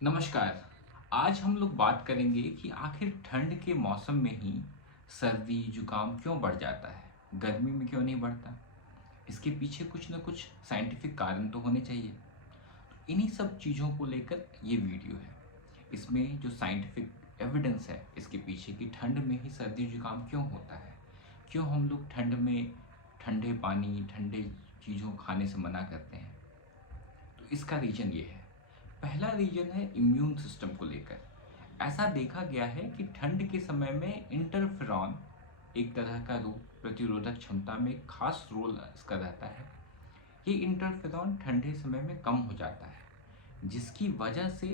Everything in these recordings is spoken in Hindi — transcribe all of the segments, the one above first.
नमस्कार। आज हम लोग बात करेंगे कि आखिर ठंड के मौसम में ही सर्दी जुकाम क्यों बढ़ जाता है, गर्मी में क्यों नहीं बढ़ता। इसके पीछे कुछ ना कुछ साइंटिफिक कारण तो होने चाहिए। इन्हीं सब चीज़ों को लेकर ये वीडियो है। इसमें जो साइंटिफिक एविडेंस है इसके पीछे कि ठंड में ही सर्दी जुकाम क्यों होता है, क्यों हम लोग ठंड में ठंडे पानी ठंडे चीज़ों खाने से मना करते हैं। तो इसका रीज़न ये है। पहला रीजन है इम्यून सिस्टम को लेकर। ऐसा देखा गया है कि ठंड के समय में इंटरफेरॉन एक तरह का रोग प्रतिरोधक क्षमता में एक खास रोल इसका रहता है। ये इंटरफेरॉन ठंडे समय में कम हो जाता है, जिसकी वजह से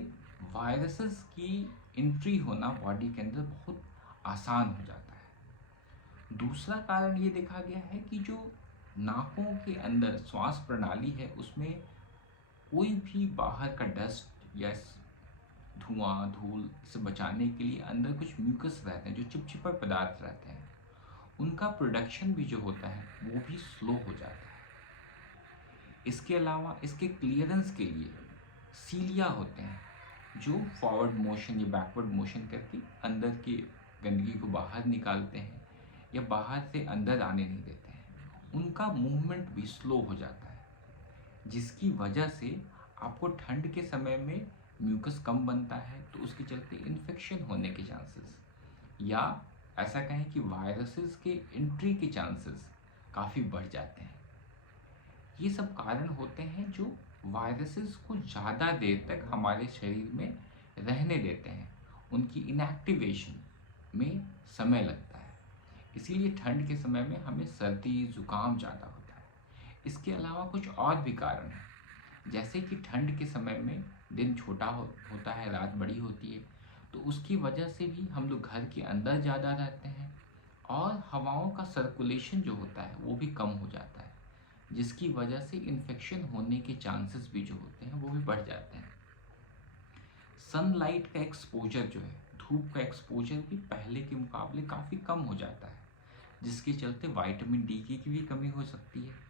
वायरसेस की एंट्री होना बॉडी के अंदर बहुत आसान हो जाता है। दूसरा कारण ये देखा गया है कि जो नाकों के अंदर श्वास प्रणाली है उसमें कोई भी बाहर का डस्ट या धुआं धूल से बचाने के लिए अंदर कुछ म्यूकस रहते हैं, जो चिपचिपा पदार्थ रहते हैं, उनका प्रोडक्शन भी जो होता है वो भी स्लो हो जाता है। इसके अलावा इसके क्लियरेंस के लिए सीलिया होते हैं, जो फॉरवर्ड मोशन या बैकवर्ड मोशन करके अंदर की गंदगी को बाहर निकालते हैं या बाहर से अंदर आने नहीं देते हैं। उनका मूवमेंट भी स्लो हो जाता है, जिसकी वजह से आपको ठंड के समय में म्यूकस कम बनता है, तो उसके चलते इन्फेक्शन होने के चांसेस या ऐसा कहें कि वायरसेस के एंट्री के चांसेस काफ़ी बढ़ जाते हैं। ये सब कारण होते हैं जो वायरसेस को ज़्यादा देर तक हमारे शरीर में रहने देते हैं, उनकी इनएक्टिवेशन में समय लगता है। इसीलिए ठंड के समय में हमें सर्दी जुकाम ज़्यादा होता है। इसके अलावा कुछ और भी कारण हैं, जैसे कि ठंड के समय में दिन छोटा होता है, रात बड़ी होती है, तो उसकी वजह से भी हम लोग घर के अंदर ज़्यादा रहते हैं और हवाओं का सर्कुलेशन जो होता है वो भी कम हो जाता है, जिसकी वजह से इन्फेक्शन होने के चांसेस भी जो होते हैं वो भी बढ़ जाते हैं। सनलाइट का एक्सपोजर जो है, धूप का एक्सपोजर भी पहले के मुकाबले काफ़ी कम हो जाता है, जिसके चलते विटामिन डी की भी कमी हो सकती है।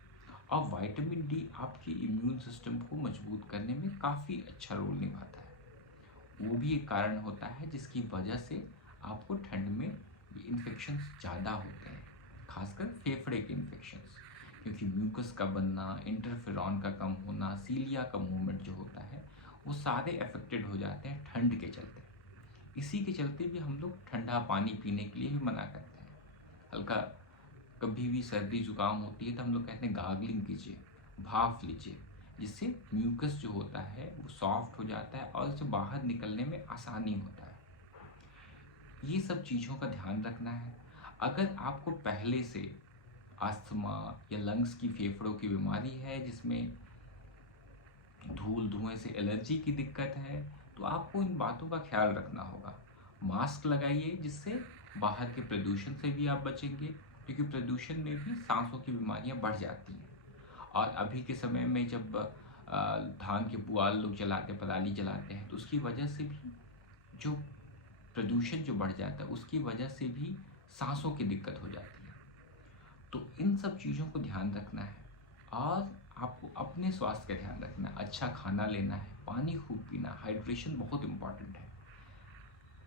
और विटामिन डी आपके इम्यून सिस्टम को मजबूत करने में काफ़ी अच्छा रोल निभाता है। वो भी एक कारण होता है जिसकी वजह से आपको ठंड में ये इन्फेक्शन ज़्यादा होते हैं, खासकर फेफड़े के इन्फेक्शंस, क्योंकि म्यूकस का बनना, इंटरफेरॉन का कम होना, सीलिया का मूवमेंट जो होता है वो सारे अफेक्टेड हो जाते हैं ठंड के चलते। इसी के चलते भी हम लोग ठंडा पानी पीने के लिए भी मना करते हैं। हल्का कभी भी सर्दी जुकाम होती है तो हम लोग कहते हैं गार्गलिंग कीजिए, भाफ लीजिए, जिससे म्यूकस जो होता है वो सॉफ्ट हो जाता है और उसे बाहर निकलने में आसानी होता है। ये सब चीज़ों का ध्यान रखना है। अगर आपको पहले से अस्थमा या लंग्स की फेफड़ों की बीमारी है, जिसमें धूल धुएं से एलर्जी की दिक्कत है, तो आपको इन बातों का ख्याल रखना होगा। मास्क लगाइए, जिससे बाहर के प्रदूषण से भी आप बचेंगे, क्योंकि प्रदूषण में भी सांसों की बीमारियां बढ़ जाती हैं। और अभी के समय में जब धान के पुआल लोग जलाते, पराली जलाते हैं, तो उसकी वजह से भी जो प्रदूषण जो बढ़ जाता है उसकी वजह से भी सांसों की दिक्कत हो जाती है। तो इन सब चीज़ों को ध्यान रखना है और आपको अपने स्वास्थ्य का ध्यान रखना है। अच्छा खाना लेना है, पानी खूब पीना, हाइड्रेशन बहुत इंपॉर्टेंट है।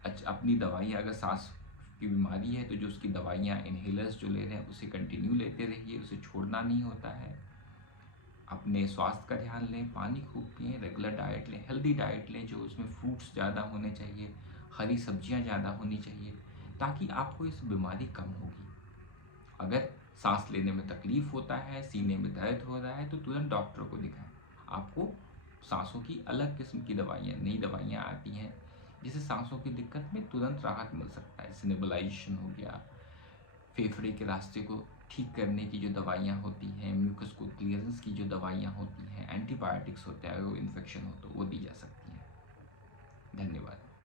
अच्छा, अपनी दवाइयाँ अगर सांस की बीमारी है तो जो उसकी दवाइयाँ इन्हेलर्स जो ले रहे हैं उसे कंटिन्यू लेते रहिए, उसे छोड़ना नहीं होता है। अपने स्वास्थ्य का ध्यान लें, पानी खूब पिएं, रेगुलर डाइट लें, हेल्दी डाइट लें, जो उसमें फ्रूट्स ज़्यादा होने चाहिए, हरी सब्जियां ज़्यादा होनी चाहिए, ताकि आपको इस बीमारी कम होगी। अगर सांस लेने में तकलीफ होता है, सीने में दर्द हो रहा है, तो तुरंत डॉक्टर को दिखाएं। आपको सांसों की अलग किस्म की दवाइयाँ, नई दवाइयाँ आती हैं, जिससे सांसों की दिक्कत में तुरंत राहत मिल सकता है। जैसे नेबुलाइजेशन हो गया, फेफड़े के रास्ते को ठीक करने की जो दवाइयाँ होती हैं, म्यूकस को क्लियरेंस की जो दवाइयाँ होती हैं, एंटीबायोटिक्स होते हैं, अगर वो इन्फेक्शन हो तो वो दी जा सकती हैं। धन्यवाद।